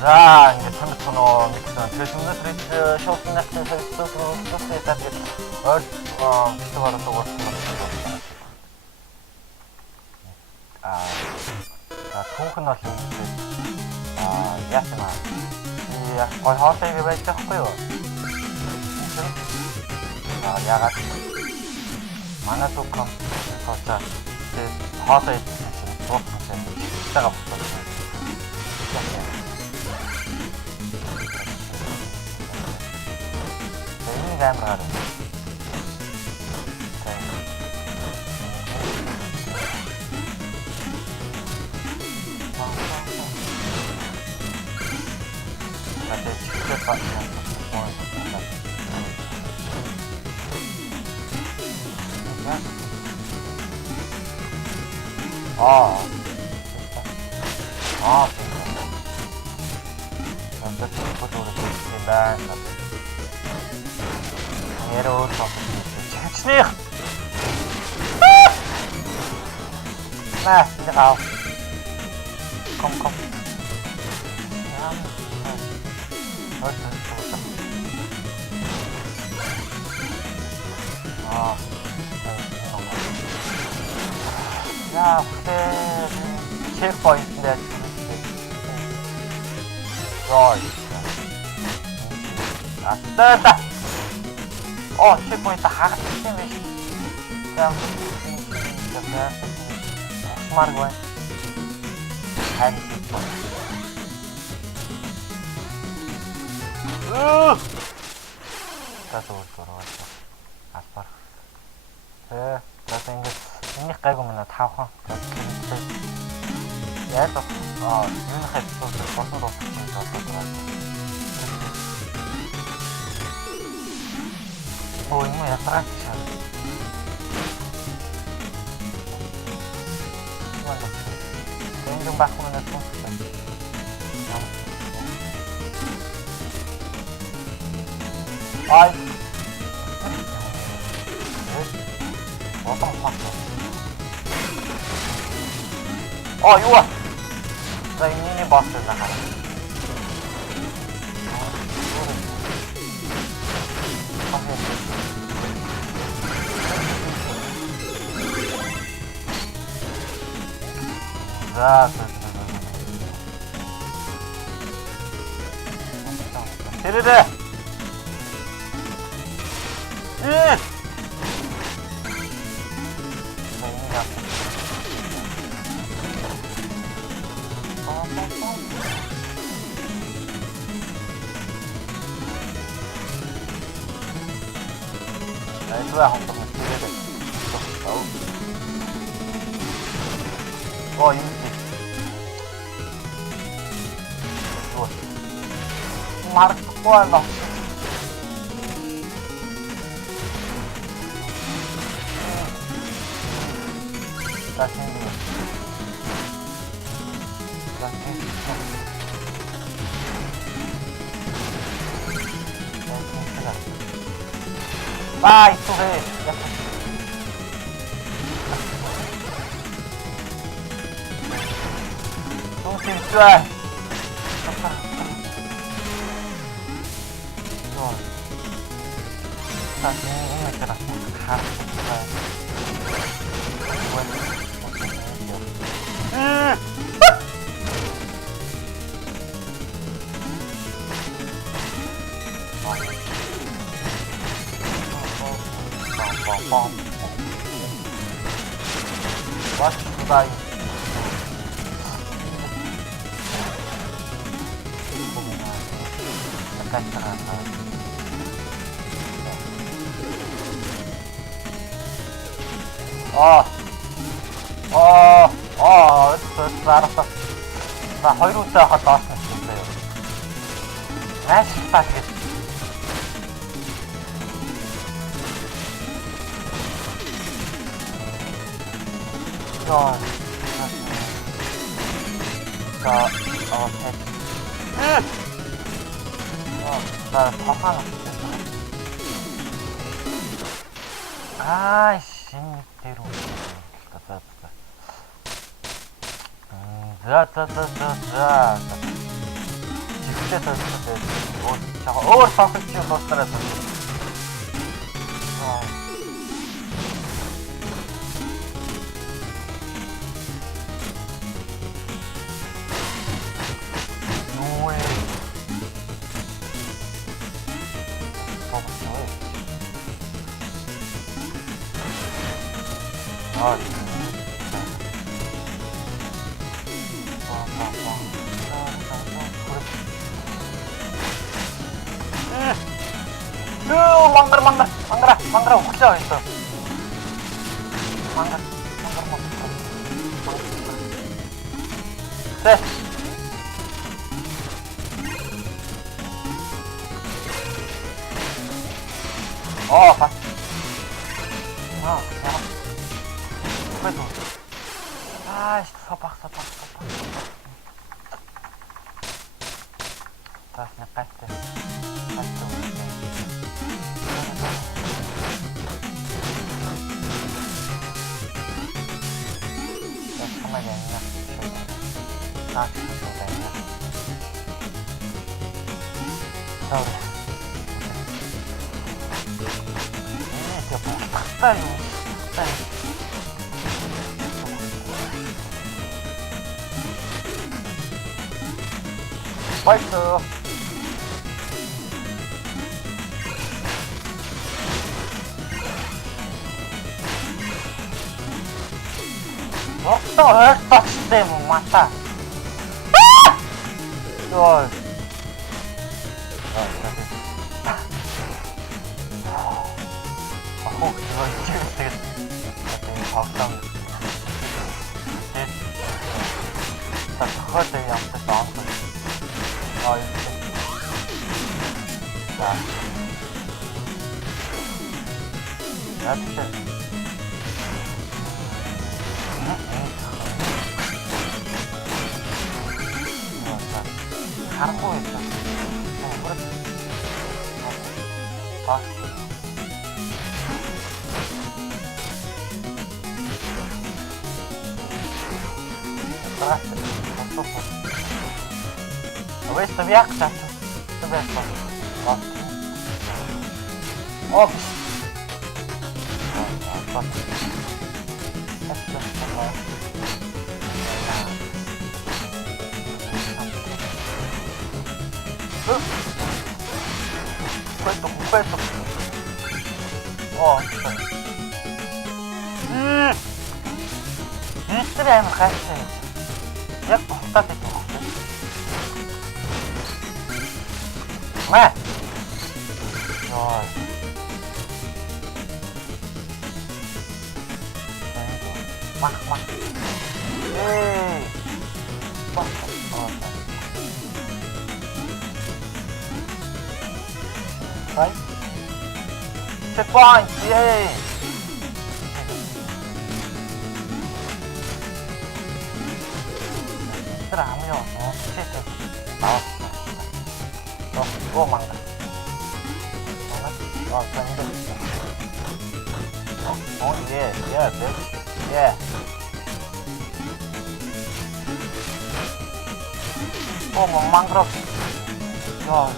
За ингээд сонирхно мэдсэн. Тэгэхээр өнөөдөр шоуны нэгэн сая тасдаг ойр фестивал дууссан байна. Түүхэн бол яасан аа. Гой хоолойг байж байхгүй юу? Ягаад манай дүүхэн хоолой хоолой дууссан байгаа болсон. Энэ камераар Чичнэх. На, яа. Kom. Ja, checkpoint där. Rồi. 됐다. checkpoint 하겠지. 그냥 smart one. And 다시 올 돌아왔어. 아빠. 그래서 이게 깔고면 타고. 얘도 윤 했어. 벗어도 이거 약간 좀 바꾸면 아이 이거 나 이 미니 버스 나가라. 자, 데레데. itu lah untuk mencuri deh. Tahu. Ini sih. Mark kuala. Kasih dulu. Itu deh. Tungguin cuy. ini cerah. What should I? Tekan terasa. 알았어. 나 허이로스가 갔다 왔으면 좋겠어요. 아, 씨발. 나 화가 났어. 아이씨, 대로. Хичээ сонсоод өөр сонсогч дуустараад байна. Manggar uksa itu. Manggar. Teh. Oh, pas. Oh, ya. Apa itu? Sopak. Tasnya kasih. 맛있어요. Esta se me mata. Rồi. 이거 찍으면 되겠다. 되게 과학상. 딱 그걸 되게 양쪽 나왔어. 이렇게. 자. 이렇게. 다른 거 있어. 그렇지. Questo vi accia. Dov'è qua? Oh! Questo. Oh, Instagram kasih. Ya, tak itu. Mah. Rồi. Mắc. Ê. Mắc. Đấy. Checkpoint. Yay. 아무요. 실수. 나왔어. 또 망가. 예. 망그럽. 야,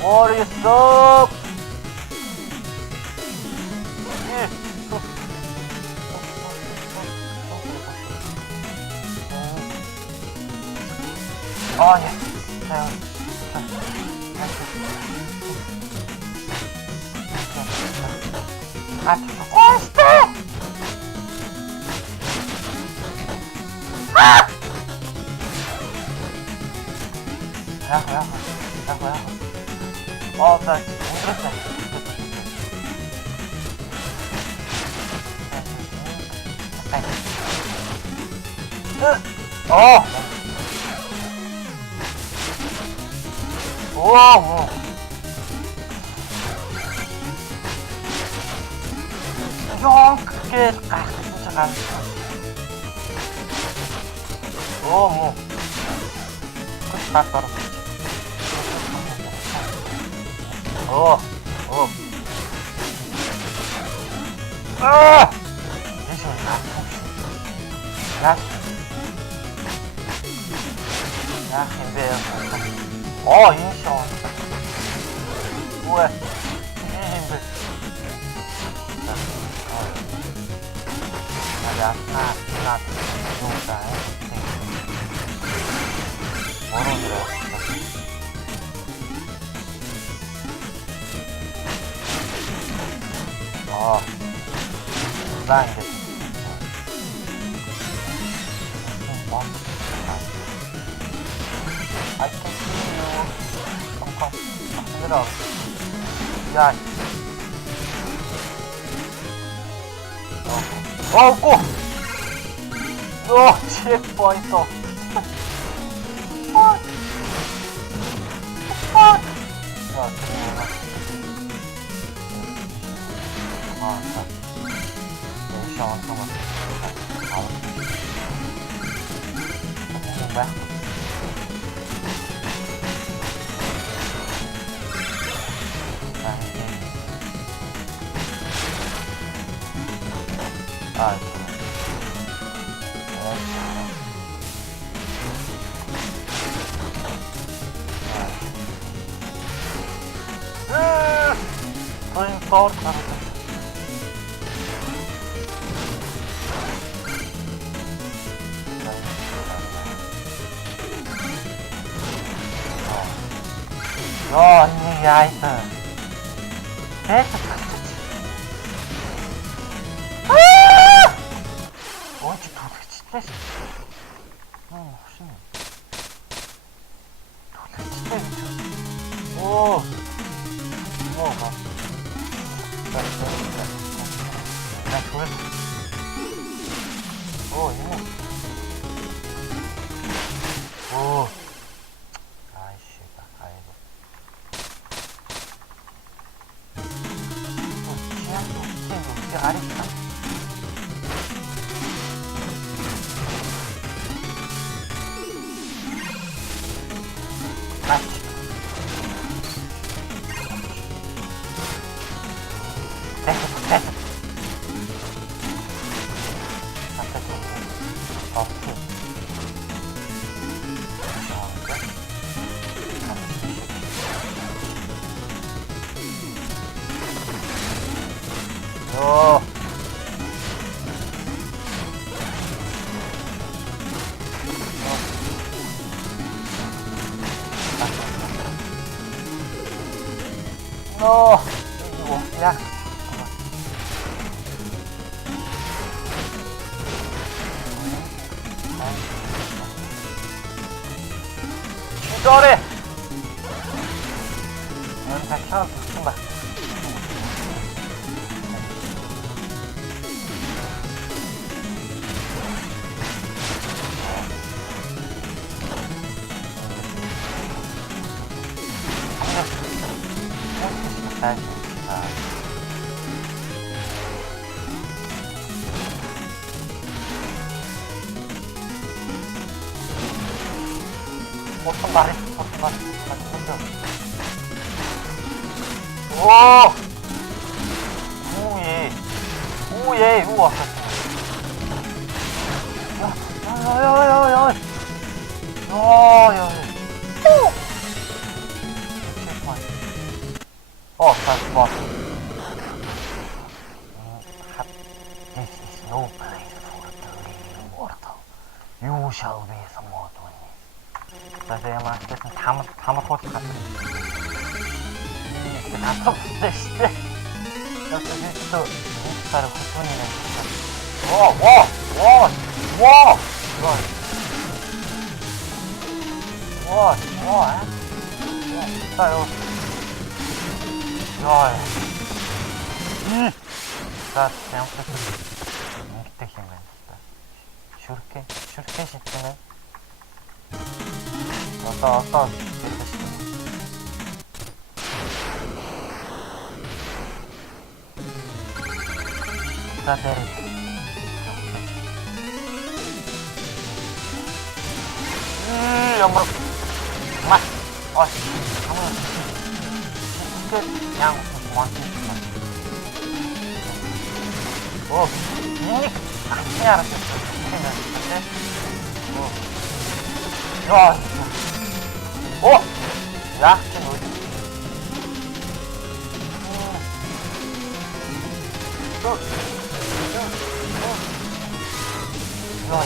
What is up? Oh ya, Oh, tak, interesting. Oh. Wow. Yang kecil jangan. Oh. Kotor. Oh. Ah! Ini sudah 야. 야, 근데 인션. 왜? 힘들. 야, 나, 누구다? 뭐로 들어? 나 이제 I can see you. 컴컴. 힘들어. 야. 꼬! 체크 포인트. 언니 아이스 계속 어디 도대체 혹시 도대체 아리까 맛있어. 됐어. 야. 기절해. 다 켜놨어. 정말. 어떤 말이 오! 오예, 우와. 야야야야야. 잘 좋아. This is no place for the mortal. You shall be somewhat when. 그래서 얘만 어쨌든 다만 호지 같은. 다 톱대 시대. 여기 또 인스타를 후손이네. 진짜요. 자, 잘못했어. 이때 힘을 냈다. 슈르케 시트네. 왔다. 자, 때리자. 연막. 정말. 가면. 그냥 고맙습니다. 닉! 아, 알았어. 치면, 그치? 야, 야, 쟤 어디?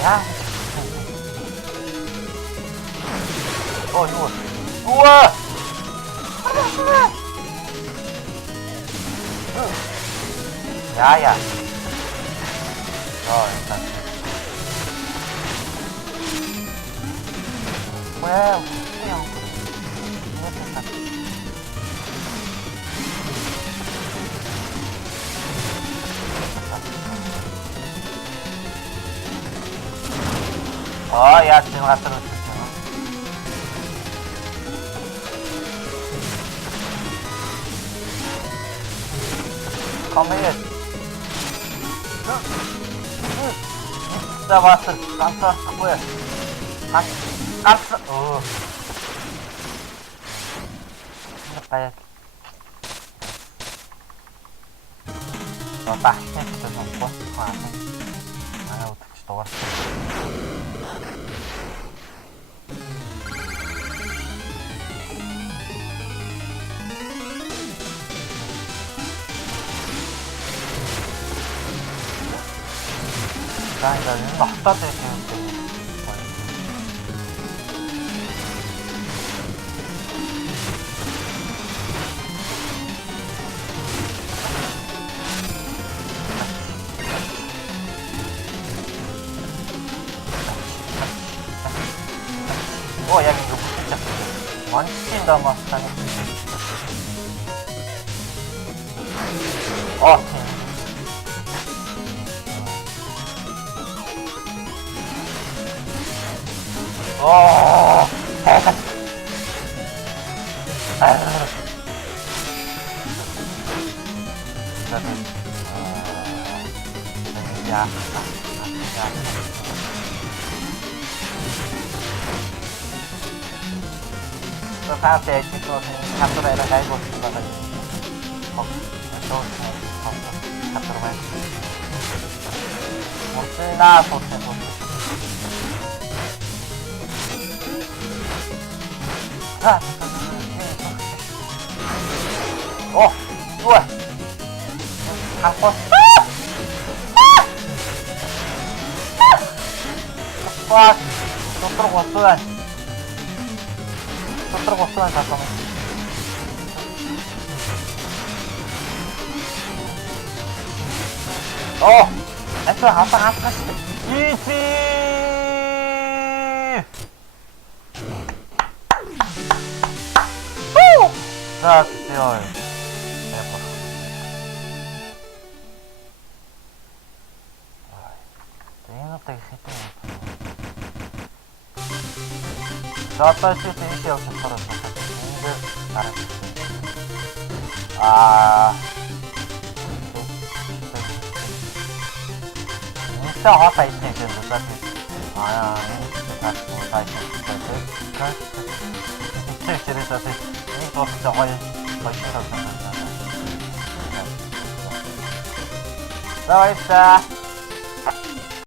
야. 이거. 우와! 야야. 일단. 왜, 그냥. 야, 지금 갖다 놓을게. Come here. 잡았어. 깜짝 뭐야? 깜짝. 빨리. 딱 시켰어 좀 뭐? 어떻게 또 왔어? 나 이거 갖다 대주는데. 야, 이거 진짜 많이 치킨다, 막. 대박. Sabe, tipo assim, captura ela vai gostar da gente. Captura mais. Mostrar, ué. Rapaz. Tô gostando, 잠깐만. 됐어, 아빠. 이지! 자, 드디어. Zaten şey olsun parası. Şimdi 진짜 화가 있네, 그래서 사실. 다 있어. 그래서 사실 이거 진짜 훨씬 더 생각한다. 나와 있다.